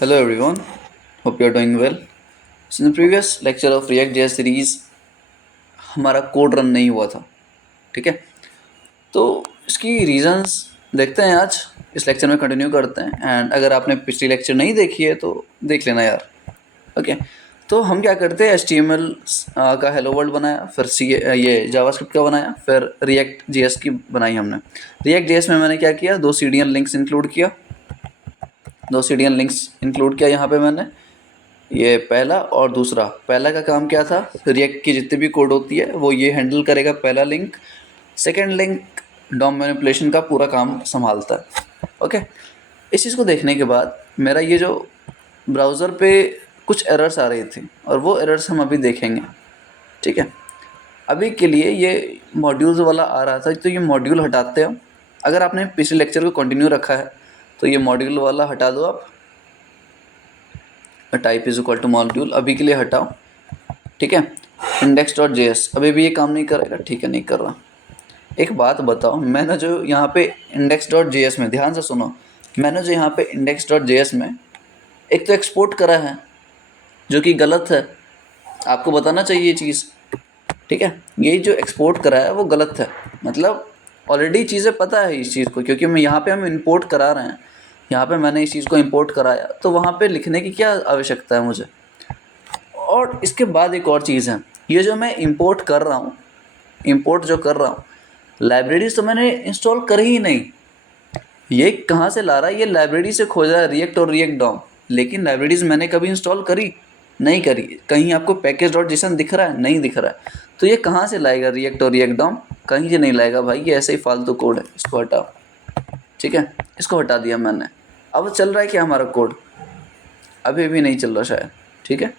Hello everyone, hope you are doing well. So in the previous lecture of React.js series हमारा code run नहीं हुआ था, ठीक है। तो इसकी रीजंस देखते हैं आज इस लेक्चर में कंटिन्यू करते हैं। एंड अगर आपने पिछली लेक्चर नहीं देखी है तो देख लेना यार, ओके। तो हम क्या करते हैं, HTML का हेलो वर्ल्ड बनाया, फिर ये जावास्क्रिप्ट का बनाया, फिर React.js की बनाई हमने। React.js में मैंने क्या किया, दो CDN लिंक्स इंक्लूड किया यहाँ पे मैंने। ये पहला और दूसरा, पहला का काम क्या था, रिएक्ट की जितनी भी कोड होती है वो ये हैंडल करेगा, पहला link. Second link DOM manipulation का पूरा काम संभालता है, ओके। इस चीज़ को देखने के बाद मेरा ये जो ब्राउज़र पे कुछ एरर्स आ रही थी और वो एरर्स हम अभी देखेंगे, ठीक है। अभी के लिए ये मॉड्यूल्स वाला आ रहा था, तो ये मॉड्यूल हटाते हैं। अगर आपने पिछले लेक्चर को कंटिन्यू रखा है तो ये मॉड्यूल वाला हटा दो आप, type is equal to module अभी के लिए हटाओ, ठीक है। index.js अभी भी ये काम नहीं करेगा, ठीक है, नहीं कर रहा। एक बात बताओ, मैंने जो यहाँ पे index.js में, ध्यान से सुनो, मैंने जो यहाँ पे index.js में एक तो एक्सपोर्ट करा है जो कि गलत है, आपको बताना चाहिए ये चीज़, ठीक है। ये जो एक्सपोर्ट करा है वो गलत है, मतलब ऑलरेडी चीज़ें पता है इस चीज़ को, क्योंकि मैं यहाँ पे हम इंपोर्ट करा रहे हैं, यहाँ पे मैंने इस चीज़ को इंपोर्ट कराया, तो वहाँ पे लिखने की क्या आवश्यकता है मुझे। और इसके बाद एक और चीज़ है, ये जो मैं इंपोर्ट कर रहा हूँ, लाइब्रेरीज तो मैंने इंस्टॉल करी ही नहीं। ये कहाँ से ला रहा है, ये लाइब्रेरी से खोज रहा है, रिएक्ट और रिएक्ट डॉम, लेकिन लाइब्रेरीज मैंने कभी इंस्टॉल नहीं करी। कहीं आपको पैकेज.json दिख रहा है? नहीं दिख रहा है। तो ये कहाँ से लाएगा रिएक्ट और रिएक्ट डॉम? कहीं से नहीं लाएगा भाई, ये ऐसे ही फालतू कोड है, इसको हटाओ, ठीक है। इसको हटा दिया मैंने। अब चल रहा है क्या हमारा कोड? अभी भी नहीं चल रहा शायद, ठीक है,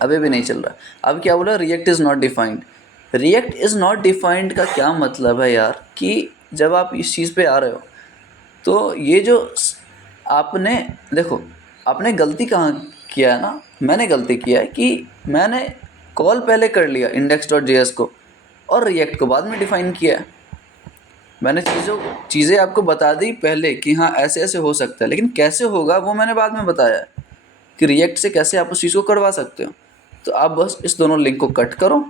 अभी भी नहीं चल रहा। अब क्या बोला, react is not defined. React is not defined का क्या मतलब है यार, कि जब आप इस चीज़ पे आ रहे हो तो ये जो आपने देखो, आपने गलती कहाँ किया है ना, मैंने गलती किया है कि मैंने कॉल पहले कर लिया index.js को और रिएक्ट को बाद में डिफाइन किया है। मैंने चीज़ें आपको बता दी पहले कि हाँ ऐसे ऐसे हो सकता है, लेकिन कैसे होगा वो मैंने बाद में बताया है कि रिएक्ट से कैसे आप उस चीज़ को करवा सकते हो। तो आप बस इस दोनों लिंक को कट करो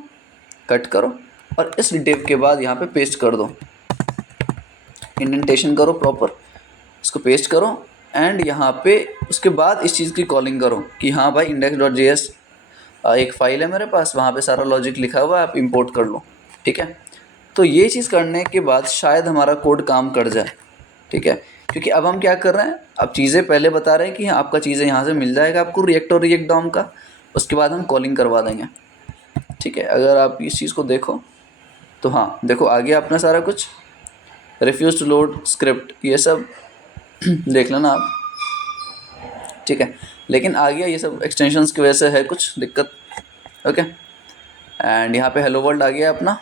और इस डिव के बाद यहाँ पे पेस्ट कर दो, इंडेंटेशन करो प्रॉपर, इसको पेस्ट करो। एंड यहाँ पे उसके बाद इस चीज़ की कॉलिंग करो कि हाँ भाई index.js एक फ़ाइल है मेरे पास, वहाँ पे सारा लॉजिक लिखा हुआ है, आप इंपोर्ट कर लो, ठीक है। तो ये चीज़ करने के बाद शायद हमारा कोड काम कर जाए, ठीक है। क्योंकि अब हम क्या कर रहे हैं, अब चीज़ें पहले बता रहे हैं कि हाँ आपका चीज़ें यहाँ से मिल जाएगा आपको रिएक्ट और रिएक्ट डॉम का, उसके बाद हम कॉलिंग करवा देंगे, ठीक है। अगर आप इस चीज़ को देखो तो हाँ देखो, आ गया अपना सारा कुछ, रिफ्यूज टू लोड स्क्रिप्ट, ये सब देख लेना आप, ठीक है। लेकिन आ गया, ये सब एक्सटेंशंस की वजह से है कुछ दिक्कत, ओके। एंड यहाँ पे हेलो वर्ल्ड आ गया अपना।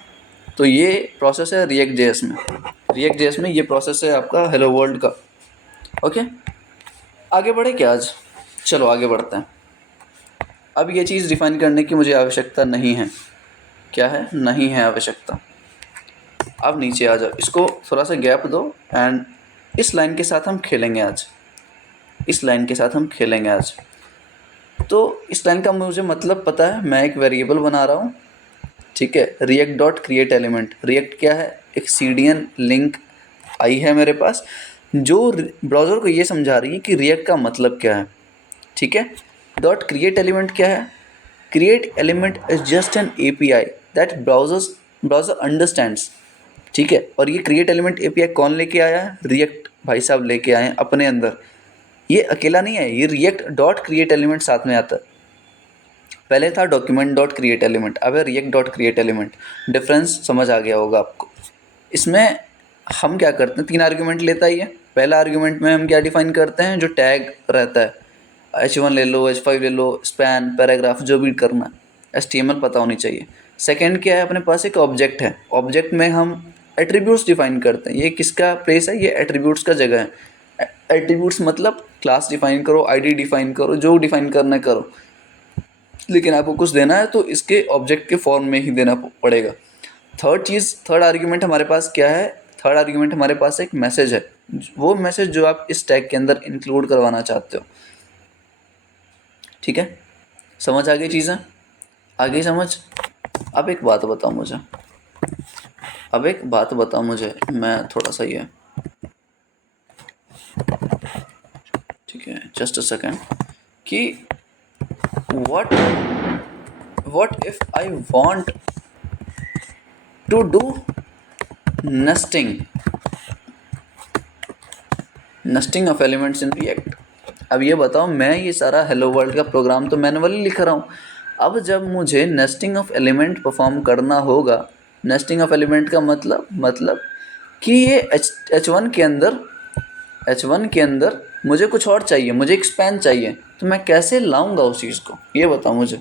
तो ये प्रोसेस है रिएक्ट.js में ये प्रोसेस है आपका हेलो वर्ल्ड का, ओके। आगे बढ़े क्या आज? चलो आगे बढ़ते हैं। अब ये चीज़ डिफाइन करने की मुझे आवश्यकता नहीं है, क्या है, नहीं है आवश्यकता। अब नीचे आ जाओ, इसको थोड़ा सा गैप दो एंड इस लाइन के साथ हम खेलेंगे आज। तो इस लाइन का मुझे मतलब पता है, मैं एक वेरिएबल बना रहा हूँ, ठीक है, react dot create element. React क्या है, एक CDN लिंक आई है मेरे पास जो ब्राउज़र को ये समझा रही है कि रिएक्ट का मतलब क्या है, ठीक है। डॉट क्रिएट एलिमेंट क्या है, create element is just an API that browser understands, ठीक है। और ये क्रिएट एलिमेंट API कौन लेके आया है, रिएक्ट भाई साहब लेके आए हैं अपने अंदर। ये अकेला नहीं है, ये रिएक्ट डॉट क्रिएट एलिमेंट साथ में आता है। पहले था डॉक्यूमेंट डॉट क्रिएट एलिमेंट, अब है react dot create element. Difference समझ आ गया होगा आपको। इसमें हम क्या करते हैं, 3 आर्ग्यूमेंट लेता ही है। पहला आर्ग्यूमेंट में हम क्या डिफाइन करते हैं, जो टैग रहता है, H1 ले लो, H5 ले लो, स्पैन, पैराग्राफ, जो भी करना, HTML पता होनी चाहिए। सेकेंड क्या है, अपने पास एक ऑब्जेक्ट है, ऑब्जेक्ट में हम एट्रीब्यूट्स डिफाइन करते हैं। ये किसका प्लेस है, ये एट्रीब्यूट्स का जगह है। एट्रीब्यूट्स मतलब क्लास डिफाइन करो, ID डिफाइन करो, जो डिफाइन करना करो, लेकिन आपको कुछ देना है तो इसके ऑब्जेक्ट के फॉर्म में ही देना पड़ेगा। थर्ड आर्ग्यूमेंट हमारे पास क्या है, थर्ड आर्ग्यूमेंट हमारे पास एक मैसेज है, वो मैसेज जो आप इस टैग के अंदर इंक्लूड करवाना चाहते हो, ठीक है, समझ आ गई चीज़ें, आ गई समझ। अब एक बात बताओ मुझे, मैं थोड़ा सा ये, ठीक है, जस्ट अ सेकेंड, कि what if I want to do nesting of elements in React। अब ये बताओ, मैं ये सारा हेलो वर्ल्ड का प्रोग्राम तो मैनुअली लिख रहा हूँ। अब जब मुझे नेस्टिंग ऑफ एलिमेंट परफॉर्म करना होगा, नेस्टिंग ऑफ एलिमेंट का मतलब कि ये H1 के अंदर मुझे कुछ और चाहिए, मुझे एक स्पैन चाहिए, तो मैं कैसे लाऊंगा उस चीज़ को, ये बताओ मुझे।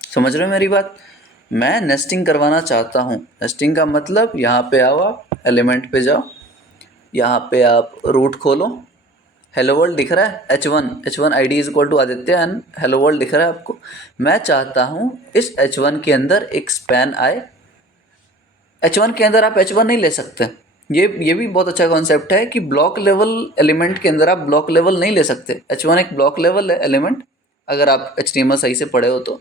समझ रहे हो मेरी बात? मैं नेस्टिंग करवाना चाहता हूँ। नेस्टिंग का मतलब, यहाँ पे आओ, आप एलिमेंट पे जाओ, यहाँ पे आप रूट खोलो, हेलो वर्ल्ड दिख रहा है, H1 ID is equal to Aditya and hello world दिख रहा है आपको। मैं चाहता हूँ इस H1 के अंदर एक स्पैन आए। H1 के अंदर आप H1 नहीं ले सकते। ये भी बहुत अच्छा कॉन्सेप्ट है कि ब्लॉक लेवल एलिमेंट के अंदर आप ब्लॉक लेवल नहीं ले सकते। H1 एक ब्लॉक लेवल है एलिमेंट, अगर आप HTML सही से पढ़े हो तो,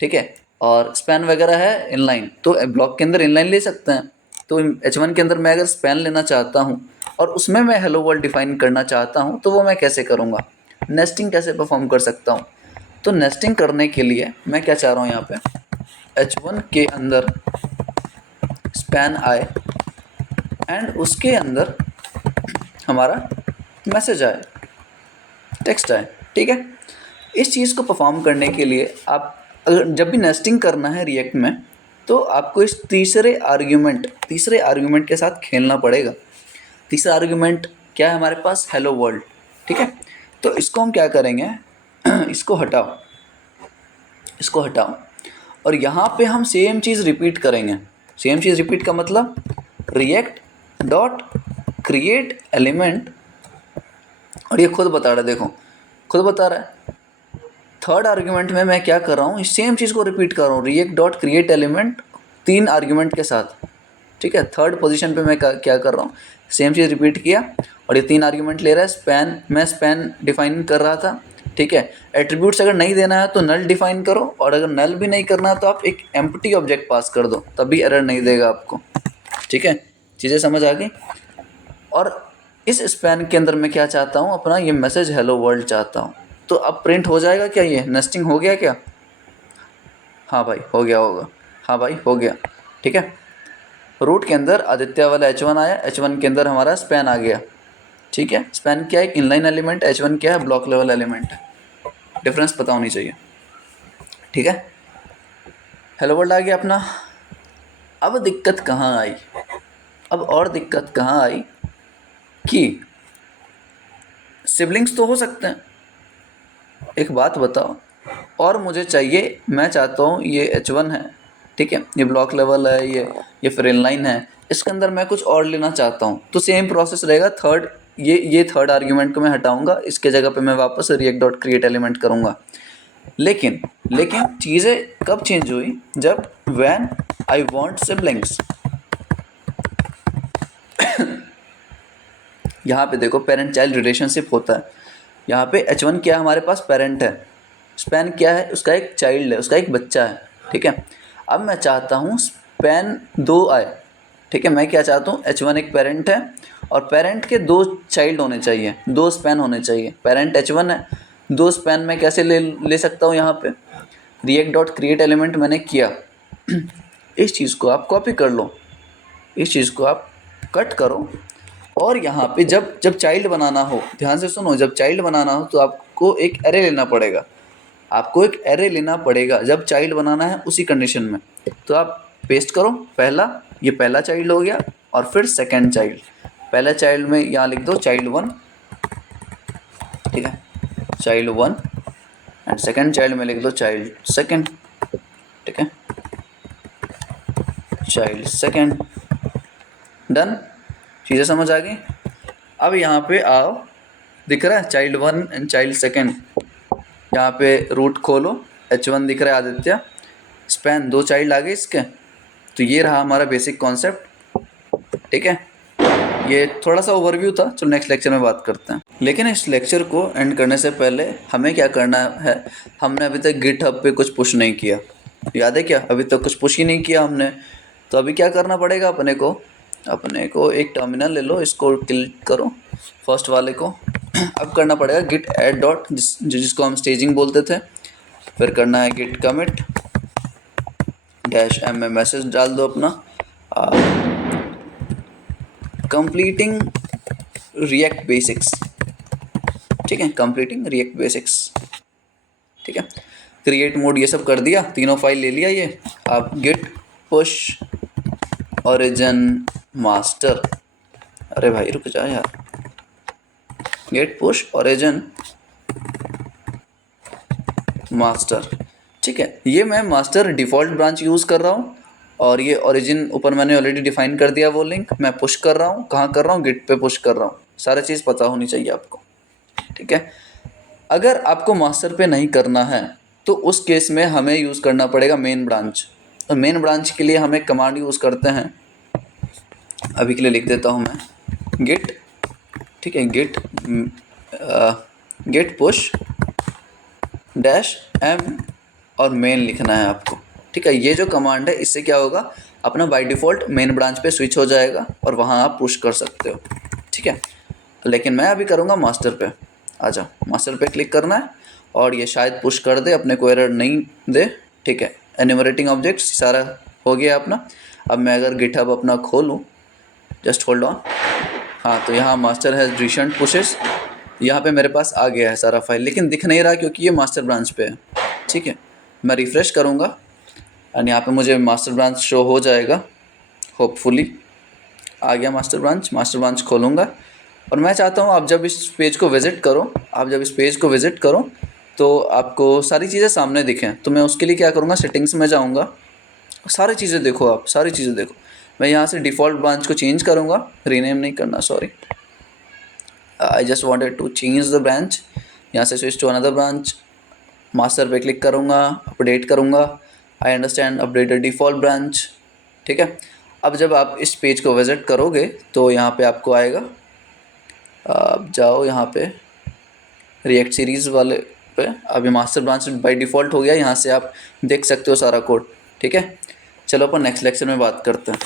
ठीक है। और स्पैन वगैरह है इनलाइन, तो ब्लॉक के अंदर इनलाइन ले सकते हैं। तो H1 के अंदर मैं अगर स्पैन लेना चाहता हूँ और उसमें मैं हेलो वर्ल्ड डिफाइन करना चाहता हूँ, तो वो मैं कैसे करूँगा, नेस्टिंग कैसे परफॉर्म कर सकता हूँ। तो नेस्टिंग करने के लिए मैं क्या चाह रहा हूँ, यहाँ पे H1 के अंदर स्पैन आए एंड उसके अंदर हमारा मैसेज आए, टेक्स्ट आए, ठीक है। इस चीज़ को परफॉर्म करने के लिए आप अगर जब भी नेस्टिंग करना है रिएक्ट में, तो आपको इस तीसरे आर्ग्यूमेंट के साथ खेलना पड़ेगा। तीसरा आर्ग्यूमेंट क्या है हमारे पास, हेलो वर्ल्ड, ठीक है। तो इसको हम क्या करेंगे, इसको हटाओ और यहाँ पे हम सेम चीज़ रिपीट करेंगे। सेम चीज़ रिपीट का मतलब, रिएक्ट डॉट क्रिएट एलिमेंट, और ये खुद बता रहा है, देखो खुद बता रहा है। थर्ड आर्ग्यूमेंट में मैं क्या कर रहा हूँ, सेम चीज़ को रिपीट कर रहा हूँ, react dot create element 3 argument के साथ, ठीक है। थर्ड पोजीशन पे मैं क्या कर रहा हूँ, सेम चीज़ रिपीट किया और ये 3 आर्ग्यूमेंट ले रहा है। स्पैन, मैं स्पैन डिफाइन कर रहा था, ठीक है। एट्रीब्यूट्स अगर नहीं देना है तो नल डिफाइन करो, और अगर नल भी नहीं करना तो आप एक एम्प्टी ऑब्जेक्ट पास कर दो, तभी एरर नहीं देगा आपको, ठीक है। चीज़ें समझ आ गई। और इस स्पैन के अंदर मैं क्या चाहता हूँ, अपना ये मैसेज हेलो वर्ल्ड चाहता हूँ। तो अब प्रिंट हो जाएगा क्या, ये नेस्टिंग हो गया क्या? हाँ भाई हो गया होगा, हाँ भाई हो गया, ठीक है। रूट के अंदर आदित्य वाला H1 आया, H1 के अंदर हमारा स्पैन आ गया, ठीक है। स्पैन क्या है, एक इनलाइन एलिमेंट, H1 क्या है, ब्लॉक लेवल एलिमेंट है। डिफरेंस पता होनी चाहिए, ठीक है। हेलो वर्ल्ड आ गया अपना। अब दिक्कत कहाँ आई, अब और दिक्कत कहाँ आई कि सिबलिंग्स तो हो सकते हैं। एक बात बताओ, और मुझे चाहिए, मैं चाहता हूँ ये H1 है, ठीक है, ये ब्लॉक लेवल है, ये फिर इनलाइन है, इसके अंदर मैं कुछ और लेना चाहता हूँ, तो सेम प्रोसेस रहेगा। थर्ड, ये थर्ड आर्ग्यूमेंट को मैं हटाऊंगा, इसके जगह पे मैं वापस रिएक्ट डॉट क्रिएट एलिमेंट करूँगा। लेकिन चीज़ें कब चेंज हुई, जब व्हेन आई वांट सिबलिंग्स। यहाँ पे देखो पेरेंट चाइल्ड रिलेशनशिप होता है। यहाँ पे H1 क्या है, हमारे पास पेरेंट है, स्पैन क्या है, उसका एक चाइल्ड है, उसका एक बच्चा है, ठीक है। अब मैं चाहता हूँ स्पैन 2 आए, ठीक है। मैं क्या चाहता हूँ, H1 एक पेरेंट है और पेरेंट के 2 चाइल्ड होने चाहिए, 2 स्पैन होने चाहिए। पेरेंट H1 है, 2 स्पैन मैं कैसे ले सकता हूँ, यहाँ पे रिएक्ट डॉट क्रिएट एलिमेंट मैंने किया। इस चीज़ को आप कॉपी कर लो, इस चीज़ को आप कट करो, और यहाँ पे जब चाइल्ड बनाना हो, ध्यान से सुनो, जब चाइल्ड बनाना हो तो आपको एक एरे लेना पड़ेगा, जब चाइल्ड बनाना है उसी कंडीशन में। तो आप पेस्ट करो, ये पहला चाइल्ड हो गया, और फिर सेकंड चाइल्ड। पहला चाइल्ड में यहाँ लिख दो चाइल्ड 1, ठीक है, चाइल्ड 1, एंड सेकंड चाइल्ड में लिख दो चाइल्ड सेकंड, ठीक है, चाइल्ड सेकंड। डन, चीज़ें समझ आ गई। अब यहाँ पे आओ, दिख रहा है चाइल्ड 1 एंड चाइल्ड सेकंड। यहाँ पे रूट खोलो, H1 दिख रहा है आदित्य, स्पैन 2 चाइल्ड आ गए इसके। तो ये रहा हमारा बेसिक कॉन्सेप्ट, ठीक है। ये थोड़ा सा ओवरव्यू था, चलो नेक्स्ट लेक्चर में बात करते हैं। लेकिन इस लेक्चर को एंड करने से पहले हमें क्या करना है, हमने अभी तक गिटहब पे कुछ पुश नहीं किया, याद है क्या? अभी तक कुछ पुश ही नहीं किया हमने। तो अभी क्या करना पड़ेगा अपने को एक टर्मिनल ले लो, इसको क्लिक करो फर्स्ट वाले को। अब करना पड़ेगा गिट एड डॉट, जिसको हम स्टेजिंग बोलते थे। फिर करना है गिट कमिट -m में मैसेज डाल दो अपना, कंप्लीटिंग रिएक्ट बेसिक्स, ठीक है, कंप्लीटिंग रिएक्ट बेसिक्स, ठीक है। क्रिएट मोड ये सब कर दिया, तीनों फाइल ले लिया ये। आप गिट पुश ओरिजिन मास्टर, अरे भाई रुक जा यार, गिट पुश ओरिजिन मास्टर, ठीक है। ये मैं मास्टर डिफ़ॉल्ट ब्रांच यूज़ कर रहा हूँ, और ये ओरिजिन ऊपर मैंने ऑलरेडी डिफाइन कर दिया वो लिंक। मैं पुश कर रहा हूँ, कहाँ कर रहा हूँ? गिट पे पुश कर रहा हूँ। सारी चीज़ पता होनी चाहिए आपको, ठीक है। अगर आपको मास्टर पे नहीं करना है तो उस केस में हमें यूज़ करना पड़ेगा मेन ब्रांच। तो मेन ब्रांच के लिए हम एक कमांड यूज़ करते हैं, अभी के लिए लिख देता हूँ मैं, गिट, ठीक है, गिट पुश -m और मेन लिखना है आपको, ठीक है। ये जो कमांड है इससे क्या होगा, अपना बाय डिफ़ॉल्ट मेन ब्रांच पे स्विच हो जाएगा और वहाँ आप पुश कर सकते हो, ठीक है। लेकिन मैं अभी करूँगा मास्टर पे। आ जाओ, मास्टर पे क्लिक करना है और ये शायद पुश कर दे, अपने को एरर नहीं दे, ठीक है। एन्यूमरेटिंग ऑब्जेक्ट्स सारा हो गया अपना। अब मैं अगर गिटहब अपना खोलूँ, जस्ट होल्ड ऑन, हाँ, तो यहाँ मास्टर है रिसेंट पुशेस, यहाँ पे मेरे पास आ गया है सारा फाइल, लेकिन दिख नहीं रहा क्योंकि ये मास्टर ब्रांच पे है, ठीक है। मैं रिफ़्रेश करूँगा और यहाँ पे मुझे मास्टर ब्रांच शो हो जाएगा, होपफुली आ गया मास्टर ब्रांच खोलूँगा। और मैं चाहता हूँ आप जब इस पेज को विज़िट करो तो आपको सारी चीज़ें सामने दिखें। तो मैं उसके लिए क्या करूँगा, सेटिंग्स में जाऊँगा, सारी चीज़ें देखो, आप सारी चीज़ें देखो। मैं यहाँ से डिफ़ॉल्ट ब्रांच को चेंज करूँगा, रीनेम नहीं करना, sorry, I just wanted to change the branch. यहाँ से switch to another branch, master पे क्लिक करूँगा, अपडेट करूँगा, I understand, update the default branch, ठीक है। अब जब आप इस पेज को विज़िट करोगे तो यहाँ पे आपको आएगा, आप जाओ यहाँ पे रिएक्ट सीरीज़ वाले पे, अभी मास्टर ब्रांच बाय डिफ़ॉल्ट हो गया, यहाँ से आप देख सकते हो सारा कोड, ठीक है। चलो अपन नेक्स्ट लेक्चर में बात करते हैं।